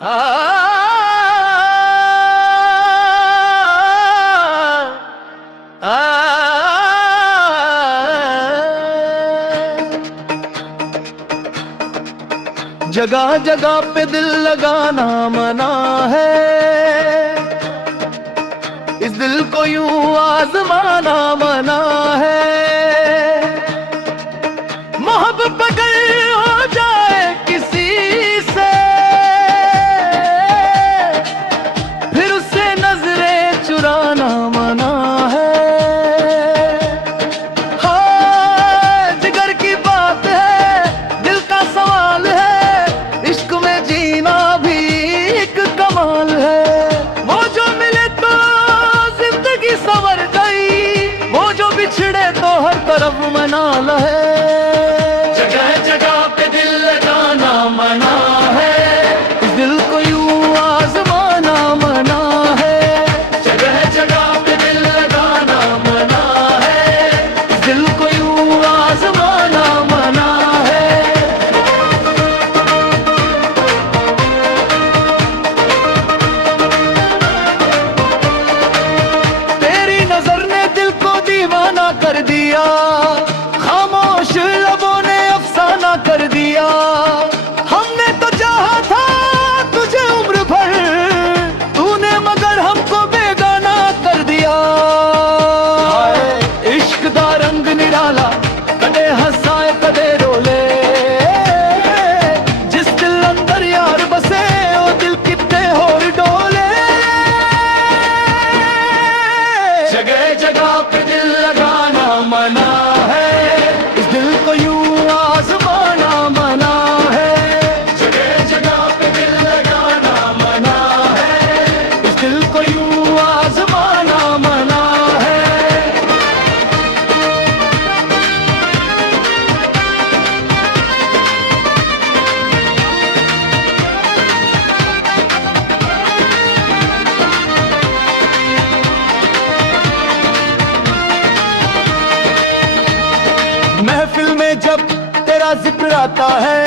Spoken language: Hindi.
आ, आ, जगह जगह पे दिल लगाना मना है, इस दिल को यूं आजमाना मना है। मोहब्बत अगर हो जाए किसी से, फिर उससे नजरें चुराना मना है। हाँ, जिगर की बात है, दिल का सवाल है, इश्क में जीना भी एक कमाल है। वो जो मिले तो जिंदगी संवर गई, वो जो बिछड़े तो हर तरफ मनाल है। जगह जगह पे दिल लगाना मना है, इस दिल को यूं आजमाना मना है। जगह जगह पे दिल लगाना मना है, इस दिल को यूं आजमाना मना है। तेरी नजर ने दिल को दीवाना कर दिया, खामोश लबों ने अफसाना कर दिया। हमने तो चाहा था तुझे उम्र भर, तूने मगर हमको बेगाना कर दिया। इश्क दा रंग निराला, कदे हंसाए कदे रोले, जिस दिल अंदर यार बसे ओ दिल कितने होर डोले। जगह जगह पे दिल लगाना मना है, इस दिल को यूं आजमाना मना है। जगह जगह पे दिल लगाना मना है, इस दिल को यूं आजमाना मना है। महफिल में जब तेरा जिक्र आता है,